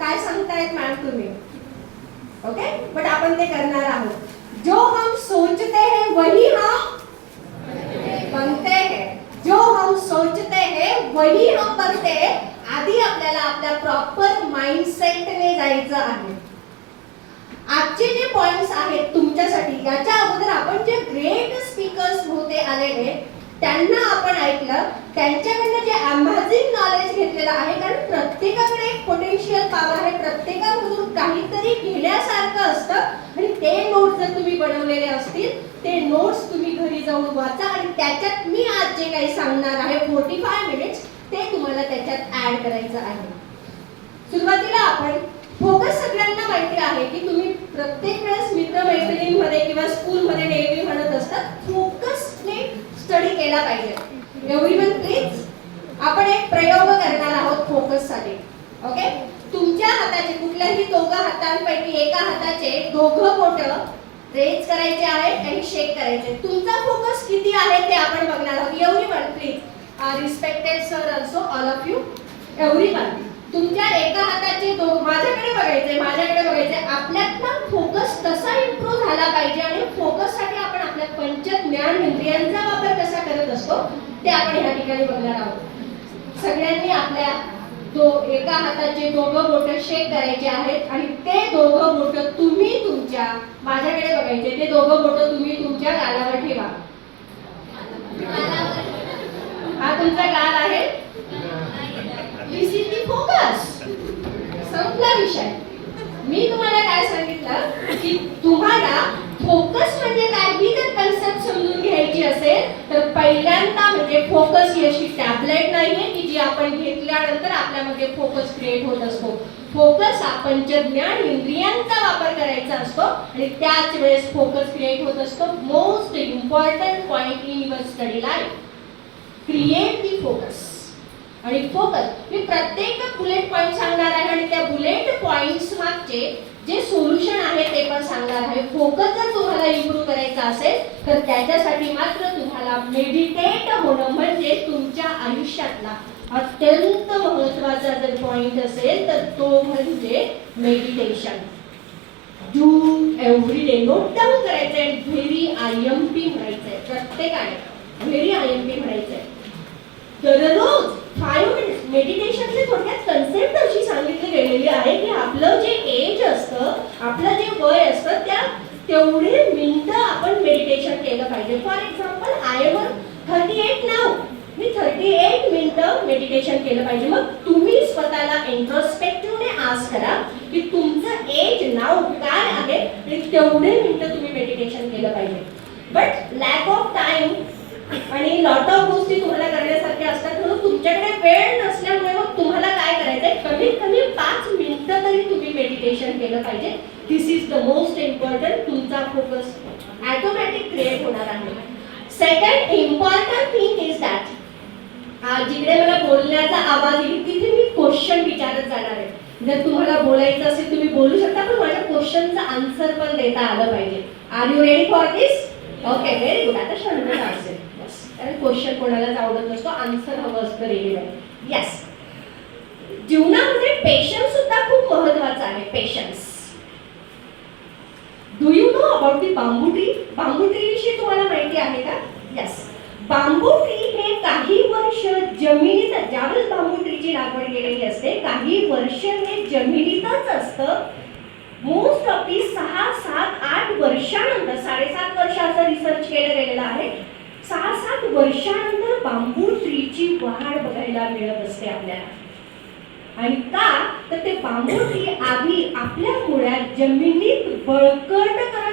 काय सांगतायत मॅम तुम्ही? ओके बट आपण ते करणार आहोत. जो हम सोचते हैं वही हम बनते हैं. जो हम सोचते हैं वही हम बनते आधी आपल्याला आपल्या प्रॉपर माइंडसेटने जायचं आहे. आजचे जे पॉइंट्स आहेत तुमच्यासाठी याच्या अगोदर आपण जे ग्रेट स्पीकर्स होते आलेले त्यांना आपण ऐकलं त्यांच्याकडनं जे अमेझिंग नॉलेज घेतलेलं आहे कारण प्रत्येकाकडे एक पोटेन्शियल पॉवर आहे प्रत्येकामधून काहीतरी घेण्यासारखं असतं. आणि ते नोट्स जर तुम्ही बनवलेले असतील ते नोट्स तुम्ही घरी जाऊन वाचा आणि त्याच्यात मी आज जे काही सांगणार आहे फोर्टी फाय मिनिट्स ते तुम्हाला त्याच्यात ऍड करायचं आहे. सुरुवातीला आपण फोकस सगळ्यांना माहिती आहे की तुम्ही प्रत्येक वेळेस मित्रमैत्रिणींमध्ये किंवा स्कूलमध्ये नेहमी म्हणत असतात केला पाहिजे. एव्हरीवन प्लीज आपण एक प्रयोग करणार आहोत फोकससाठी ओके तुमच्या हाताचे कुठल्याही दोघं हातांपैकी एका हाताचे दोघं बोट रेज करायचे आहेत आणि शेक करायचे तुमचा फोकस किती आहे ते आपण बघणार आहोत. Everyone please respected sir also all of you everyone तुमच्या एका हाताचे दो माझ्याकडे बघा माझ्याकडे बघायचे आपल्यातला फोकस कसा इम्प्रूव्ह झाला पाहिजे आणि फोकससाठी आपण आपल्या पंच ज्ञान इंद्रियांचा वापर कसा करत असतो ते आपण ह्या ठिकाणी बघणार आहोत. सगळ्यांनी आपल्या दो एका हाताचे दोघं बोट शेक करायचे आहेत आणि ते दोघं बोट तुम्ही तुमच्या माझ्याकडे बघायचे ते दोघं बोट तुम्ही तुमच्या गालावर ठेवा. हा तुमचा गाल आहे? फोकस संपला विषय. मी तुम्हाला काय सांगितलं की तुम्हाला फोकस म्हणजे काय ही जर कन्सेप्ट समजून घ्यायची असेल तर पहिल्यांदा म्हणजे फोकस ही अशी टॅबलेट नाहीये की जी आपण घेतल्यानंतर आपल्यामध्ये फोकस क्रिएट होत असतो. फोकस हा पंचज्ञान इंद्रियांचा वापर करायचा असतो आणि त्याच वेळेस फोकस क्रिएट होत असतो. Most important point in your study life create the focus आणि फोकस मी प्रत्येक बुलेट पॉइंट सांगणार आहे आणि त्या बुलेट पॉइंट्स मागचे जे सोल्युशन आहे ते पण सांगणार आहे. फोकस जर तुम्हाला करायचा असेल तर त्याच्यासाठी मात्र तुम्हाला मेडिटेट होणं म्हणजे तुमच्या आयुष्यातला अत्यंत महत्त्वाचा जर पॉइंट असेल तर तो म्हणजे meditation do every day note down करायचंय व्हेरी आय एम पी म्हणायचंय प्रत्येकाने. व्हेरी आय एम पी म्हणायचंय. दररोज फायव्ह मिनिट्स मेडिटेशनचे थोडक्यात कन्सेप्ट अशी सांगितली गेलेली आहे की आपलं जे एज असतं आपलं जे वय असतं त्या तेवढे मिनिटं आपण मेडिटेशन केलं पाहिजे for example I M thirty eight नाव मी थर्टी एट मिनिटं मेडिटेशन केलं पाहिजे. मग तुम्ही स्वतःला इंट्रोस्पेक्टिव्हने आज करा की तुमचं एज नाव काय आहे आणि तेवढे मिनिटं तुम्ही मेडिटेशन केलं पाहिजे. बट लॅक ऑफ टाइम आणि लॉट ऑफ गोष्टी तुम्हाला करण्यासारख्या असतात म्हणून तुमच्याकडे वेळ नसल्यामुळे मग तुम्हाला काय करायचंय? कमीत कमी पाच मिनिटं तरी तुम्ही मेडिटेशन केलं पाहिजे. This is the most important तुमचा फोकस ॲटोमॅटिक क्रिएट होणार आहे. Second important thing is that जिकडे मला बोलण्याचा आवाज येईल तिथे मी क्वेश्चन विचारत जाणार आहे. जर तुम्हाला बोलायचं असेल तुम्ही बोलू शकता पण माझ्या क्वेश्चनचा आन्सर पण देता आलं पाहिजे. Are you ready for this okay very good आता शंभर असेल. बस कारण क्वेश्चन कोणालाच आवडत नसतो आन्सर हवं असतं रेडी येस जीवनामध्ये पेशन्स सुद्धा खूप महत्त्वाचा आहे patience do you know about the bamboo tree bamboo tree विषयी तुम्हाला आहे का यस बांबू ट्री हे काही वर्ष जमिनीत ज्यावेळेस बांबू ट्रीची लागवड केलेली असते काही वर्ष हे जमिनीतच असतं. मोस्ट ऑफ दी सहा सात आठ वर्षानंतर साडेसात वर्षाचा रिसर्च केलं गेलेला आहे. सहा सात वर्षानंतर बांबू ट्रीची वाढ बघायला मिळत असते आपल्याला. आणि का? तर ते बांबू ट्री आधी आपल्या मुळात जमिनीत बळकट करत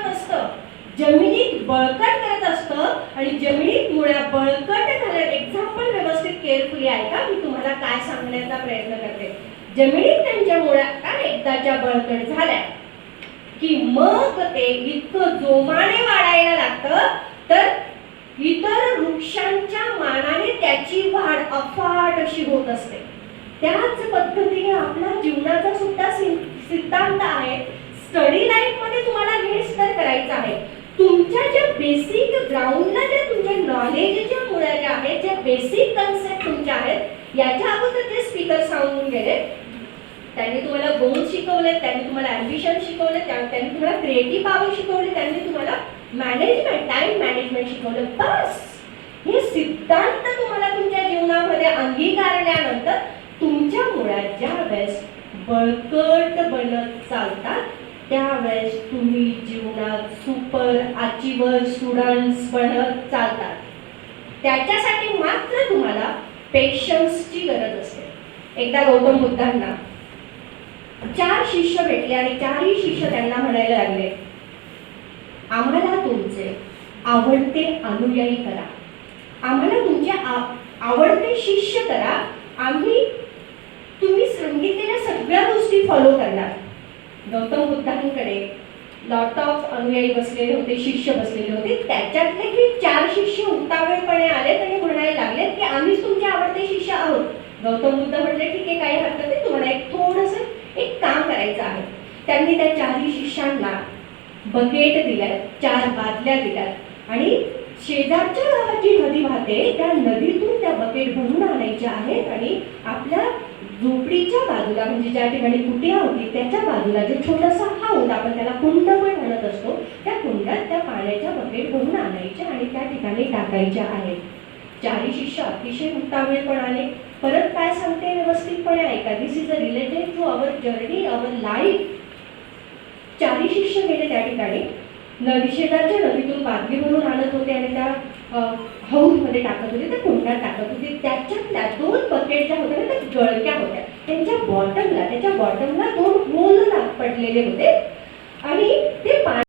जमिनीत बळकट करत असतं आणि जमिनीत मुळ्या बळकट झाल्या एक्झाम्पल व्यवस्थित केअरफुली ऐका मी तुम्हाला काय सांगण्याचा प्रयत्न करते. जमिनीत त्यांच्या मुळ्या काय एकदाच्या बळकट झाल्या की मग ते इतकं जोमाने वाढायला लागतं तर इतर वृक्षांच्या मानाने त्याची वाढ अफाट अशी होत असते. त्याच पद्धतीने आपला जीवनाचा सुद्धा सिं- सिद्धांत आहे. स्टडी लाईफमध्ये तुम्हाला हेच तर करायचं आहे. तुमच्या ज्या बेसिक ग्राउंडला ज्या तुमच्या नॉलेजच्या मुळ्या ज्या आहेत ज्या बेसिक कन्सेप्ट तुमच्या आहेत याच्या अगोदर ते स्पीकर सांगून गेले. त्यांनी तुम्हाला गोल शिकवले त्यांनी तुम्हाला ॲम्बिशन शिकवले त्यांनी तुम्हाला क्रिएटिव्ह पॉवर शिकवले त्यांनी तुम्हाला मॅनेजमेंट टाइम मॅनेजमेंट शिकवलं. बस! हे सिद्धांत तुम्हाला तुमच्या जीवनामध्ये अंगीकारल्यानंतर तुमच्या मुळात ज्या वेळेस बळकट बनत चालतात त्यावेळेस तुम्ही जीवनात सुपर अचिव्हर स्टुडंट्स बनत चालतात. त्याच्यासाठी मात्र तुम्हाला पेशन्सची गरज असते. एकदा गौतम बुद्धांना चार शिष्य भेटले आणि चारही शिष्य त्यांना म्हणायला लागले आम्हाला तुमचे आवडते अनुयायी करा. आम्हाला तुमचे आवडते शिष्य करा. आम्ही तुम्ही सांगितलेल्या सगळ्या गोष्टी फॉलो करणार. गौतम बुद्धांकडे लॉट ऑफ अनुयायी बसलेले होते शिष्य बसलेले होते. त्याच्यातले हे चार शिष्य उतावळेपणे आले आणि म्हणायला लागले की आम्हीच तुमचे आवडते शिष्य आहोत. गौतम बुद्ध म्हटले ठीक आहे काही हरकत नाही. तुम्हाला एक थोडस एक काम करायचं आहे. त्यांनी त्या चारही शिष्यांना बकेट दिल्या चार बादल्या दिल्या आणि शेजारच्या जी नदी वाहते त्या नदीतून त्या बकेट भरून आणायच्या आहेत आणि झोपडीच्या बाजूला म्हणजे ज्या ठिकाणी कुटिया होती त्याच्या बाजूला जो छोटासा हाऊद आपण त्याला कुंड पण म्हणत असतो त्या कुंडात त्या पाण्याच्या बकेट भरून आणायच्या आणि त्या ठिकाणी टाकायच्या आहेत. चारही शिष्य अतिशय उतावीळपणाने परत काय सांगते व्यवस्थितपणे ऐका. This is a related to our journey our life चारही शिष्य गेले त्या ठिकाणी. नदी शेजारच्या नदीतून बादली भरून आणत होते आणि त्या टाकत होते त्या कुंडात टाकत होते. त्याच्यातल्या दोन बकेट ज्या होत्या ना त्या गळक्या होत्या. त्यांच्या बॉटमला त्याच्या बॉटमला दोन होल पडलेले होते. आणि ते पाणी